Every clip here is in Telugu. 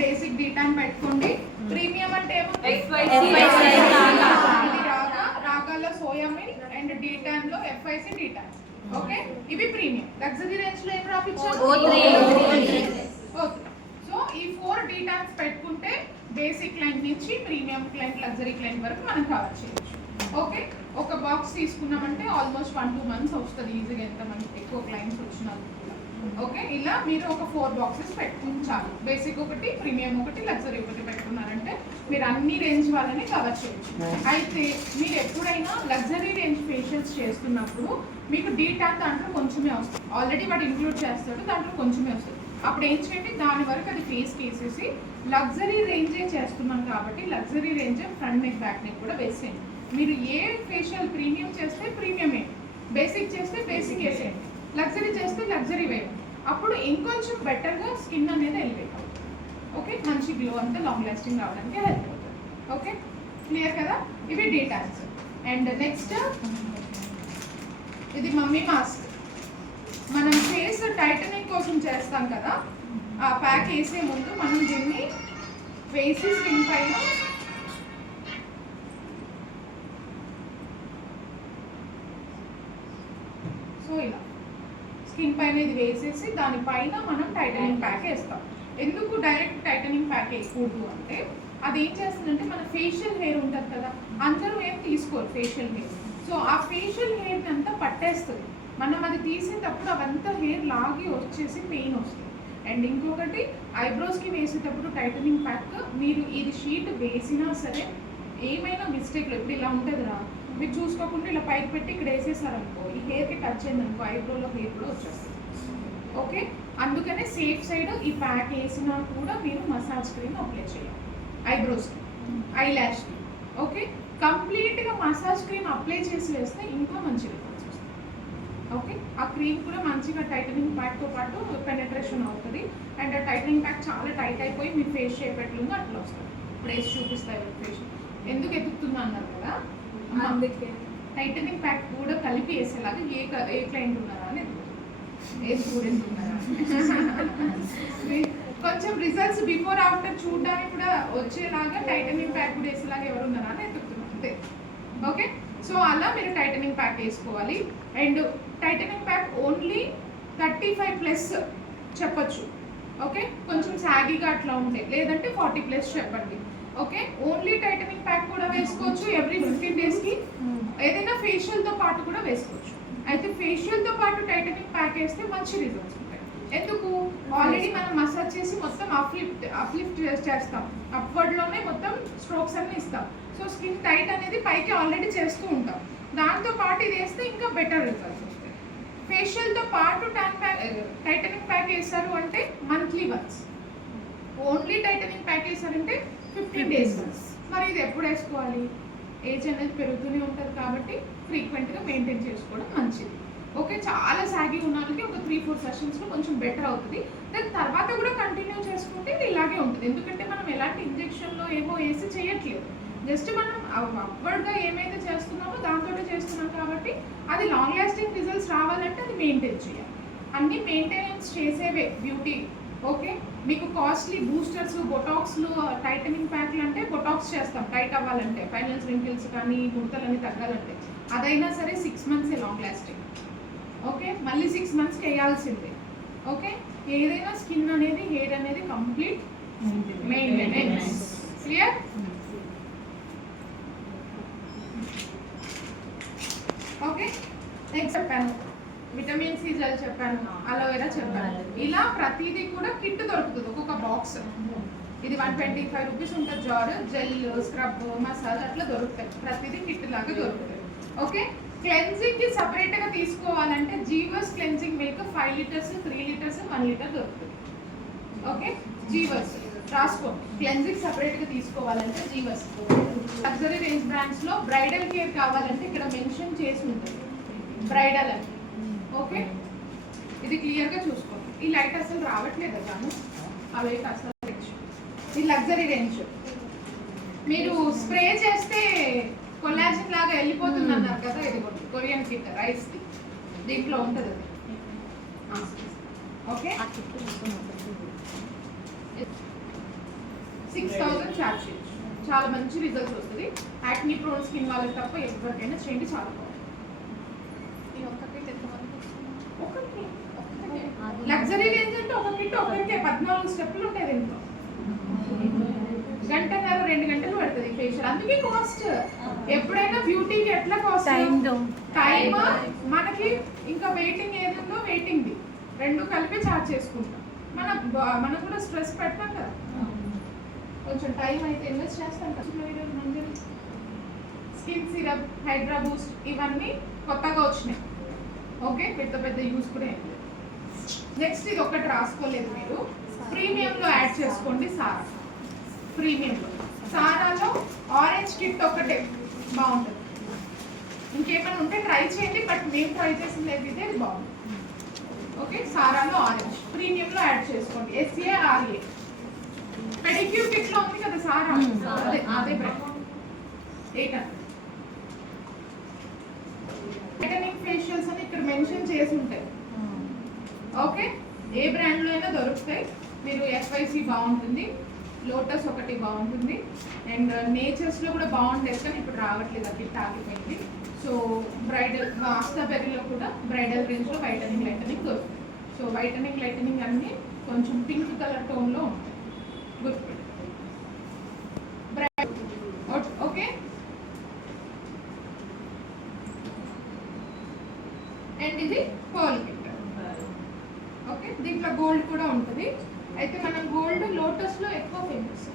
బేసిక్ డీటాన్ పెట్టుకోండి. ప్రీమియం అంటే రాగాలో సోయామిన్ అండ్ డీటాన్ లో FIC డీటాన్. ఓకే, ఇవి ప్రీమియం. లగ్జరీ రేంజ్ లో ఏం రాపించాము? సో ఈ 4 డీటాన్స్ పెట్టుకుంటే బేసిక్ క్లయింట్ నుంచి ప్రీమియం క్లయింట్, లగ్జరీ క్లయింట్ వరకు మనం కవర్ చేయొచ్చు. ఓకే, ఒక బాక్స్ తీసుకున్నామంటే ఆల్మోస్ట్ 1-2 months వస్తుంది ఈజీగా, ఎంత మంది ఎక్కువ క్లయింట్స్ వచ్చినా. ఓకే, ఇలా మీరు ఒక 4 బాక్సెస్ పెట్టుకుంటారు. బేసిక్ ఒకటి, ప్రీమియం ఒకటి, లగ్జరీ ఒకటి పెట్టుకున్నారంటే మీరు అన్ని రేంజ్ వాళ్ళని కవర్ చేయొచ్చు. అయితే మీరు ఎప్పుడైనా లగ్జరీ రేంజ్ ఫేషియల్స్ చేస్తున్నప్పుడు మీకు డీటాన్ దాంట్లో కొంచెమే వస్తుంది. ఆల్రెడీ వాడు ఇంక్లూడ్ చేస్తాడు, దాంట్లో కొంచెమే వస్తుంది. అప్పుడు ఏం చేయండి, దాని వరకు అది ఫేస్ కేసేసి లగ్జరీ రేంజే చేస్తున్నాం కాబట్టి లగ్జరీ రేంజే ఫ్రంట్ నెక్, బ్యాక్ నెక్ కూడా వేసేయండి. మీరు ఏ ఫేషియల్ ప్రీమియం చేస్తే ప్రీమియమే, బేసిక్ చేస్తే బేసిక్ వేసేయండి, లగ్జరీ చేస్తే లగ్జరీ వేయండి. అప్పుడు ఇంకొంచెం బెటర్గా స్కిన్ అనేది ఎలివేట్ అవుతుంది. ఓకే, మంచి గ్లో అంతా లాంగ్ లాస్టింగ్ రావడానికి హెల్ప్ అవుతుంది. ఓకే, క్లియర్ కదా? ఇవి డీటాన్స్. అండ్ నెక్స్ట్ ఇది మమ్మీ మాస్క్. మనం ఫేస్ టైటనింగ్ కోసం చేస్తాం కదా, ఆ ప్యాక్ వేసే ముందు మనం దీన్ని వేసి స్కిన్ పైన ఇలా స్కిన్ పైన ఇది వేసేసి దానిపైన మనం టైటనింగ్ ప్యాక్ వేస్తాం. ఎందుకు డైరెక్ట్ టైటనింగ్ ప్యాక్ వేయకూడదు అంటే అది ఏం చేస్తుందంటే మన ఫేషియల్ హెయిర్ ఉంటుంది కదా, అందరూ ఏం తీసుకోరు ఫేషియల్ హెయిర్. సో ఆ ఫేషియల్ హెయిర్ని అంతా పట్టేస్తుంది. మనం అది తీసేటప్పుడు అవంతా హెయిర్ లాగి వచ్చేసి పెయిన్ వస్తుంది. అండ్ ఇంకొకటి ఐబ్రోస్కి వేసేటప్పుడు టైటనింగ్ ప్యాక్ మీరు ఇది షీట్ వేసినా సరే ఏమైనా మిస్టేక్లో, ఇప్పుడు ఇలా ఉంటుంది రా, మీరు చూసుకోకుండా ఇలా పైకి పెట్టి ఇక్కడ వేసేసారనుకో, ఈ హెయిర్కి టచ్ అయిందనుకో ఐబ్రోలో హెయిర్ కూడా వచ్చేస్తుంది. ఓకే, అందుకనే సేఫ్ సైడ్ ఈ ప్యాక్ వేసినా కూడా మీరు మసాజ్ క్రీమ్ అప్లై చేయాలి ఐబ్రోస్కి, ఐ ల్యాష్కి. ఓకే, కంప్లీట్గా మసాజ్ క్రీమ్ అప్లై చేసి వేస్తే ఇంకా మంచి రిజల్ట్స్ వస్తాయి. ఓకే, ఆ క్రీమ్ కూడా మంచిగా టైటనింగ్ ప్యాక్తో పాటు పెనట్రేషన్ అవుతుంది. అండ్ ఆ టైటనింగ్ ప్యాక్ చాలా టైట్ అయిపోయి మీ ఫేస్ షేప్ ఎట్లుందో అట్లా వస్తుంది. ప్లేస్ చూపిస్తాయి ఫేస్. ఎందుకు ఎదుగుతుందో అన్నారు కదా, అందుకే టైటనింగ్ ప్యాక్ కూడా కలిపి వేసేలాగా ఏ క్లయింట్ ఉన్నారా అని, ఏ స్టూడెంట్ ఉన్నారా, కొంచెం రిజల్ట్స్ బిఫోర్ ఆఫ్టర్ చూడడానికి కూడా వచ్చేలాగా టైటనింగ్ ప్యాక్ కూడా వేసేలాగా ఎవరు ఉన్నారా అని ఎదుగుతున్నాం అంతే. ఓకే, సో అలా మీరు టైటనింగ్ ప్యాక్ వేసుకోవాలి. అండ్ టైటనింగ్ ప్యాక్ ఓన్లీ 35+ చెప్పచ్చు. ఓకే, కొంచెం సాగీగా అట్లా ఉంటాయి, లేదంటే 40+ చెప్పండి. ఓకే, ఓన్లీ టైటనింగ్ ప్యాక్ కూడా వేసుకోవచ్చు ఎవ్రీ 15 daysకి. ఏదైనా ఫేషియల్తో పాటు కూడా వేసుకోవచ్చు. అయితే ఫేషియల్తో పాటు టైటనింగ్ ప్యాక్ వేస్తే మంచి రిజల్ట్స్ ఉంటాయి. ఎందుకు, ఆల్రెడీ మనం మసాజ్ చేసి మొత్తం అప్లిఫ్ట్ చేస్తాం, అప్వర్డ్లోనే మొత్తం స్ట్రోక్స్ అన్ని ఇస్తాం. సో స్కిన్ టైట్ అనేది పైకి ఆల్రెడీ చేస్తూ ఉంటాం. దాంతో పాటు ఇది వేస్తే ఇంకా బెటర్ రిజల్ట్స్ వస్తాయి. ఫేషియల్తో పాటు టైటనింగ్ ప్యాక్ వేస్తారు అంటే monthly once. Only tightening pack వేసారంటే 15 days వన్స్. మరి ఇది ఎప్పుడు వేసుకోవాలి? ఏజ్ అనేది పెరుగుతూనే ఉంటుంది కాబట్టి ఫ్రీక్వెంట్గా మెయింటైన్ చేసుకోవడం మంచిది. ఓకే, చాలా సాగి ఉన్న వాళ్ళకి ఒక 3-4 సెషన్స్లో కొంచెం బెటర్ అవుతుంది. దాని తర్వాత కూడా కంటిన్యూ చేసుకుంటే ఇది ఇలాగే ఉంటుంది. ఎందుకంటే మనం ఎలాంటి ఇంజెక్షన్లో ఏమో వేసి చేయట్లేదు, జస్ట్ మనం అప్వర్డ్గా ఏమైతే చేస్తున్నామో దాంతో చేస్తున్నాం కాబట్టి అది లాంగ్ లాస్టింగ్ రిజల్ట్స్ రావాలంటే అది మెయింటైన్ చేయాలి. అన్ని మెయింటెనెన్స్ చేసేవే బ్యూటీ. ఓకే, మీకు కాస్ట్లీ బూస్టర్స్, బొటాక్స్లు, టైటనింగ్ ప్యాక్లు అంటే బొటాక్స్ చేస్తాం టైట్ అవ్వాలంటే, ఫైనల్స్ రింకిల్స్ కానీ గుర్తలన్నీ తగ్గాలంటే. అదైనా సరే 6 months లాంగ్ లాస్టింగ్. ఓకే, మళ్ళీ 6 months వేయాల్సిందే. ఓకే, ఏదైనా స్కిన్ అనేది, హెయిర్ అనేది complete maintenance. Clear? Okay, next చెప్పాను విటమిన్ సి జెల్ చెప్పాను, అలోవెరా చెప్పాను. ఇలా ప్రతిదీ కూడా కిట్ దొరుకుతుంది, ఒక్కొక్క బాక్స్. ఇది 125 rupees ఉంటుంది. జార్, జెల్, స్క్రబ్, మసాజ్ అట్లా దొరుకుతాయి. ప్రతిదీ కిట్ లాగా దొరుకుతాయి. ఓకే, క్లెన్జింగ్ కి సపరేట్ గా తీసుకోవాలంటే జీవర్స్ cleansing milk 5 liters, 3 liters, 1 liter దొరుకుతుంది. ఓకే, జీవర్స్ రాసుకో. క్లెన్జింగ్ సపరేట్ గా తీసుకోవాలంటే జీవర్స్. లగ్జరీ రేంజ్ బ్రాండ్స్ లో బ్రైడల్ కేర్ కావాలంటే ఇక్కడ మెన్షన్ చేసి ఉంటుంది బ్రైడల్ అని. ఓకే, ఇది క్లియర్గా చూసుకోండి. ఈ లైట్ అసలు రావట్లేదు కానీ ఆ లైట్ అసలు. ఈ లగ్జరీ రేంజ్ మీరు స్ప్రే చేస్తే కొలాజిన్ లాగా వెళ్ళిపోతుంది అన్నారు కదా, ఇది కొరియన్ కిట్ రైస్ది, దీంట్లో ఉంటుంది అది. ఓకే, 6000 ఛార్జ్ చేయొచ్చు. చాలా మంచి రిజల్ట్స్ వస్తుంది. యాక్ని ప్రోన్ స్కిన్ వాళ్ళకి తప్ప ఎవరికైనా చేయండి, చాలా బాగుంది. లగ్జరీ రేంజ్ అంటే ఒక కిట్ ఒకరికే 14 స్టెప్లు ఉంటాయి దీంట్లో. గంటన్నర 2 గంటలు పడుతుంది ఫేషియల్. అందుకే కాస్ట్. ఎప్పుడైనా బ్యూటీకి ఎట్లా కాస్ట్? టైమ్ మనకి ఇంకా వెయిటింగ్ ఏది ఉందో వెయిటింగ్ది రెండు కలిపి చార్జ్ చేసుకుంటాం. మనం కూడా స్ట్రెస్ పెడతాం కదా, కొంచెం టైం అయితే ఇన్వెస్ట్ చేస్తాం కదా. స్కిన్ సిరప్, హైడ్రా బూస్ట్ ఇవన్నీ కొత్తగా వచ్చినాయి. ఓకే, పెద్ద పెద్ద యూస్ కూడా ఏం లేదు. నెక్స్ట్ ఇది ఒకటి రాసుకోలేదు మీరు, ప్రీమియంలో యాడ్ చేసుకోండి. సారా ప్రీమియంలో, సారాలో ఆరెంజ్ కిట్ ఒకటే బాగుంటుంది. ఇంకేమైనా ఉంటే ట్రై చేయండి, బట్ మేము ట్రై చేసింది అయితే ఇది బాగుంది. ఓకే, సారాలో ఆరెంజ్ ప్రీమియంలో యాడ్ చేసుకోండి. SARA పెడిక్యూర్ కిట్ లో ఉంది కదా సారా, అదే బ్రాండ్. 800 వైటనింగ్ ఫేషియల్స్ అని ఇక్కడ మెన్షన్ చేసి ఉంటాయి. ఓకే, ఏ బ్రాండ్ లో అయినా దొరుకుతాయి. మీరు FYC బాగుంటుంది, లోటస్ ఒకటి బాగుంటుంది, అండ్ నేచర్స్ లో కూడా బాగుంటుంది కానీ ఇప్పుడు రావట్లేదు, అది ఆగిపోయింది. సో బ్రైడల్ ఆస్టాబెర్రీలో కూడా బ్రైడల్ రేంజ్ లో వైటనింగ్ లైటనింగ్ దొరుకుతుంది. సో వైటనింగ్ లైటనింగ్ అన్ని కొంచెం పింక్ కలర్ టోన్ లో ఉంటాయి, గుర్తుపెట్టు. ఓకే, అండ్ ఇది పర్ల్ కిట్. ఓకే, దీంట్లో గోల్డ్ కూడా ఉంటుంది. అయితే మనం గోల్డ్ లోటస్ లో ఎక్కువ ఫేమస్,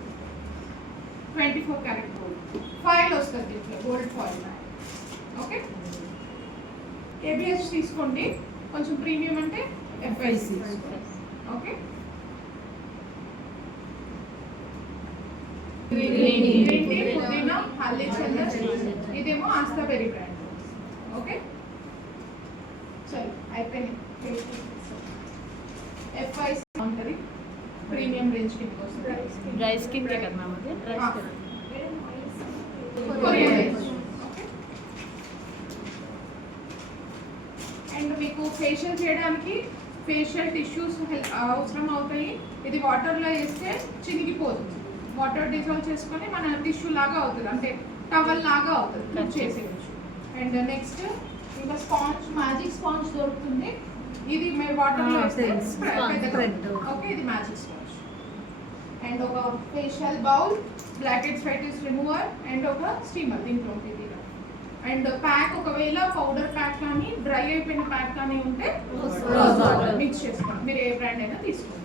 24 క్యారెట్ గోల్డ్ ఫాయిల్ వస్తుంది దీంట్లో, గోల్డ్ ఫాయిల్. ఓకే, KBH తీసుకోండి, కొంచెం ప్రీమియం అంటే FYC. ఓకే, గ్రీన్ టీ, పుదీనా, హల్దీ చందన్, ఇదేమో ఆస్తాబెర్రీ బ్రాండ్. ఓకే, చలో అయిపోయింది. FYC ఉంటుంది, ప్రీమియం రేంజ్ కిందకి వస్తుంది. డ్రై స్కిన్ కే కదా మ్యామ్, అది కొరియన్ రేంజ్. ఓకే, అండ్ మీకు ఫేషియల్ చేయడానికి ఫేషియల్ టిష్యూస్ అవసరం అవుతాయి. ఇది వాటర్లో వేస్తే చినిగిపోతుంది, వాటర్ డిజాల్వ్ చేసుకొని మన టిష్యూ లాగా అవుతుంది, అంటే టవల్ లాగా అవుతుంది, చేసేయచ్చు. అండ్ నెక్స్ట్ ఇంకా స్పాంజ్, మ్యాజిక్ స్పాంజ్ దొరుకుతుంది. ఇది మీరు వాటర్లో వేస్తే ఓకే, ఇది మ్యాజిక్ స్పాంజ్. అండ్ ఒక facial bowl, black heads whites remover, and ఒక స్టీమర్ దీంట్లో ఉంటుంది. అండ్ ప్యాక్, ఒకవేళ పౌడర్ ప్యాక్ కానీ డ్రై అయిపోయిన ప్యాక్ కానీ ఉంటే మిక్స్ చేసుకోండి. మీరు ఏ బ్రాండ్ అయినా తీసుకోండి.